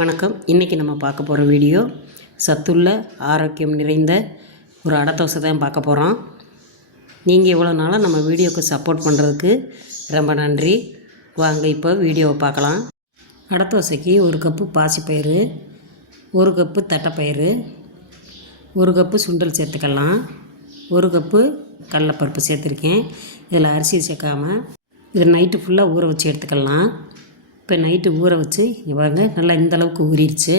வணக்கம். இன்றைக்கி நம்ம பார்க்க போகிற வீடியோ சத்துள்ள ஆரோக்கியம் நிறைந்த ஒரு அடை தோசை தான் பார்க்க போகிறோம். நீங்கள் இவ்வளோ நாளாக நம்ம வீடியோவுக்கு சப்போர்ட் பண்ணுறதுக்கு ரொம்ப நன்றி. வாங்க இப்போ வீடியோவை பார்க்கலாம். அடை தோசைக்கு 1 கப்பு பாசிப்பயிறு, 1 கப்பு தட்டைப்பயிறு, 1 கப்பு சுண்டல் சேர்த்துக்கலாம், 1 கப்பு கடலைப்பருப்பு சேர்த்துருக்கேன். இதில் அரிசி சேர்க்காமல் இதை நைட்டு ஃபுல்லாக ஊற வச்சு எடுத்துக்கலாம். இப்போ நைட்டு ஊற வச்சு இவங்க நல்லா இந்தளவுக்கு ஊறிடுச்சு.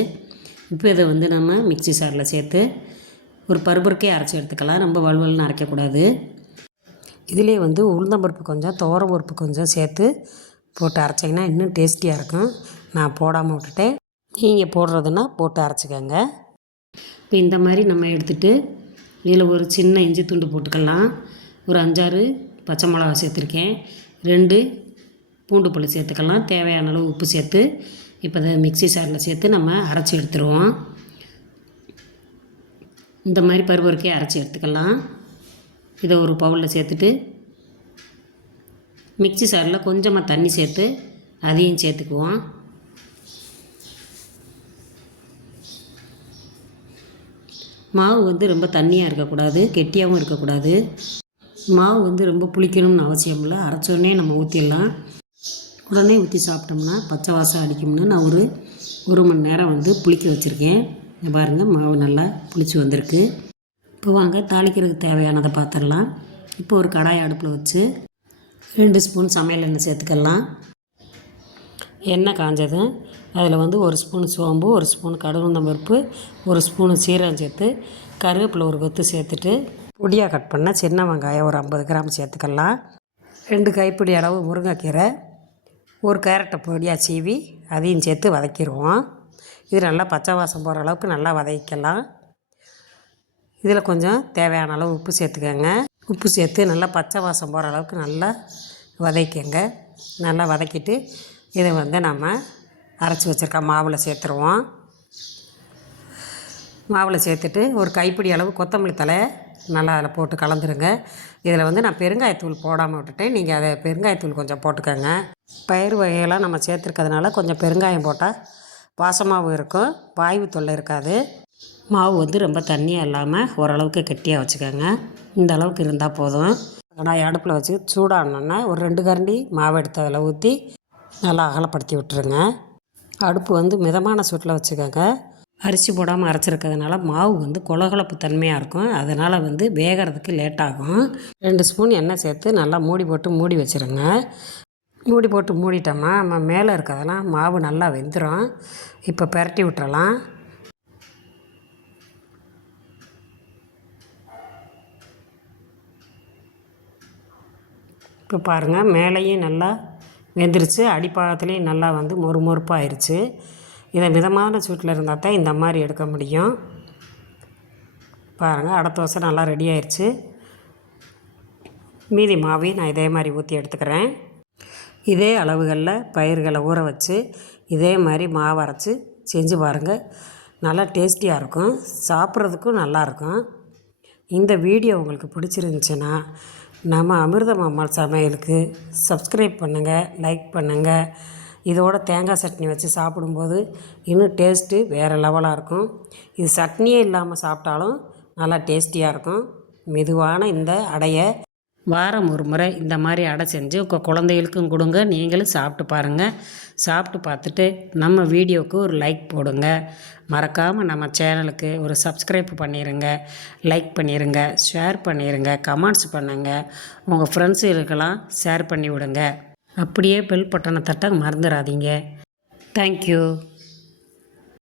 இப்போ இதை நம்ம மிக்சி சாரில் சேர்த்து ஒரு பருப்பருக்கே அரைச்சி எடுத்துக்கலாம். ரொம்ப வலுவலுன்னு அரைக்கக்கூடாது. இதிலே உளுந்தம்பருப்பு கொஞ்சம், துவரம்பருப்பு கொஞ்சம் சேர்த்து போட்டு அரைச்சிங்கன்னா இன்னும் டேஸ்டியாக இருக்கும். நான் போடாமல் விட்டுட்டேன். நீங்கள் போடுறதுன்னா போட்டு அரைச்சிக்கோங்க. இப்போ இந்த மாதிரி நம்ம எடுத்துகிட்டு இதில் ஒரு சின்ன இஞ்சி துண்டு போட்டுக்கலாம். ஒரு 5-6 பச்சை மிளகா சேர்த்துருக்கேன். 2 பூண்டு பல் சேர்த்துக்கலாம். தேவையான அளவு உப்பு சேர்த்து இப்போ இதை மிக்சி சாரில் சேர்த்து நம்ம அரைச்சி எடுத்துருவோம். இந்த மாதிரி பருவருக்கே அரைச்சி எடுத்துக்கலாம். இதை ஒரு பவுலில் சேர்த்துட்டு மிக்சி சாரில் கொஞ்சமாக தண்ணி சேர்த்து அதையும் சேர்த்துக்குவோம். மாவு ரொம்ப தண்ணியாக இருக்கக்கூடாது, கெட்டியாகவும் இருக்கக்கூடாது. மாவு ரொம்ப புளிக்கணும்னு அவசியம் இல்லை. அரைச்சோடனே நம்ம ஊற்றிடலாம். உடனே ஊற்றி சாப்பிட்டோம்னா பச்சை வாசம் அடிக்கும்னு நான் ஒரு மணி நேரம் புளிக்க வச்சுருக்கேன். பாருங்கள், மாவு நல்லா புளிச்சு வந்திருக்கு. இப்போ வாங்க தாளிக்கிறதுக்கு தேவையானதை பார்த்துடலாம். இப்போ ஒரு கடாய் அடுப்பில் வச்சு 2 ஸ்பூன் சமையல் எண்ணெய் சேர்த்துக்கலாம். எண்ணெய் காஞ்சதும் அதில் 1 ஸ்பூன் சோம்பு, 1 ஸ்பூன் கடுகுளுந்தம்பருப்பு, 1 ஸ்பூன் சீரகம் சேர்த்து கருவேப்பிலை ஒரு கொத்து சேர்த்துட்டு பொடியாக கட் பண்ண சின்ன வெங்காயம் ஒரு 50 கிராம் சேர்த்துக்கலாம். 2 கைப்பிடி அளவு முருங்கைக்கீரை, 1 கேரட்டை பொடியாக சீவி அதையும் சேர்த்து வதக்கிடுவோம். இது நல்லா பச்சை வாசம் போகிற அளவுக்கு நல்லா வதக்கலாம். இதில் கொஞ்சம் தேவையான அளவு உப்பு சேர்த்துக்கோங்க. உப்பு சேர்த்து நல்லா பச்சை வாசம் போகிற அளவுக்கு நல்லா வதக்கிங்க. நல்லா வதக்கிட்டு இதை நம்ம அரைச்சி வச்சுருக்க மாவில் சேர்த்துருவோம். மாவில் சேர்த்துட்டு ஒரு கைப்பிடி அளவு கொத்தமல்லி தழை நல்லா அதில் போட்டு கலந்துருங்க. இதில் நான் பெருங்காயத்தூள் போடாமல் விட்டுட்டேன். நீங்கள் அதை பெருங்காயத்தூள் கொஞ்சம் போட்டுக்கோங்க. பயிர் வகையெல்லாம் நம்ம சேர்த்துருக்கிறதுனால கொஞ்சம் பெருங்காயம் போட்டால் வாசமாகவும் இருக்கும், வாய்வு தொல்லை இருக்காது. மாவு ரொம்ப தண்ணியாக இல்லாமல் ஓரளவுக்கு கெட்டியாக வச்சுக்கோங்க. இந்த அளவுக்கு இருந்தால் போதும். நான் அடுப்பில் வச்சு சூடானோன்னா ஒரு 2 கரண்டி மாவு எடுத்து அதில் ஊற்றி நல்லா அகலப்படுத்தி விட்டுருங்க. அடுப்பு மிதமான சூட்டில் வச்சுக்கோங்க. அரிசி போடாமல் அரைச்சிருக்கிறதுனால மாவு கொலகொலப்பு தன்மையாக இருக்கும். அதனால் வேகிறதுக்கு லேட்டாகும். 2 ஸ்பூன் எண்ணெய் சேர்த்து நல்லா மூடி போட்டு மூடி வச்சுருங்க. மூடி போட்டு மூடிட்டோம்னா நம்ம மேலே இருக்கிறதெல்லாம் மாவு நல்லா வெந்துடும். இப்போ பெரட்டி விட்டுறலாம். இப்போ பாருங்கள், மேலேயும் நல்லா வெந்துருச்சு, அடிப்பாகத்துலேயும் நல்லா மொறுமொறுப்பாக ஆயிடுச்சு. இதை மிதமான சூட்டில் இருந்தால் தான் இந்த மாதிரி எடுக்க முடியும். பாருங்கள், அடை தோசை நல்லா ரெடி ஆயிடுச்சு. மீதி மாவையும் நான் இதே மாதிரி ஊற்றி எடுத்துக்கிறேன். இதே அளவுகளில் பயிர்களை ஊற வச்சு இதே மாதிரி மாவு அரைச்சி செஞ்சு பாருங்கள். நல்லா டேஸ்டியாக இருக்கும், சாப்பிட்றதுக்கும் நல்லாயிருக்கும். இந்த வீடியோ உங்களுக்கு பிடிச்சிருந்துச்சுன்னா நம்ம அமிர்தம் அம்மாள் சமையலுக்கு சப்ஸ்கிரைப் பண்ணுங்கள், லைக் பண்ணுங்கள். இதோட தேங்காய் சட்னி வச்சு சாப்பிடும்போது இன்னும் டேஸ்ட்டு வேறு லெவலாக இருக்கும். இது சட்னியே இல்லாமல் சாப்பிட்டாலும் நல்லா டேஸ்டியாக இருக்கும். மெதுவான இந்த அடையை வாரம் ஒரு முறை இந்த மாதிரி அடை செஞ்சு உங்கள் குழந்தைகளுக்கும் கொடுங்க. நீங்களும் சாப்பிட்டு பாருங்கள். சாப்பிட்டு பார்த்துட்டு நம்ம வீடியோவுக்கு ஒரு லைக் போடுங்க. மறக்காமல் நம்ம சேனலுக்கு ஒரு சப்ஸ்கிரைப் பண்ணிடுங்க, லைக் பண்ணிடுங்க, ஷேர் பண்ணிடுங்க, கமெண்ட்ஸ் பண்ணுங்கள். உங்கள் ஃப்ரெண்ட்ஸுகளுக்கெல்லாம் ஷேர் பண்ணி விடுங்க. அப்படியே பெல் பட்டனை தட்ட மறந்துடாதீங்க. தேங்க்யூ.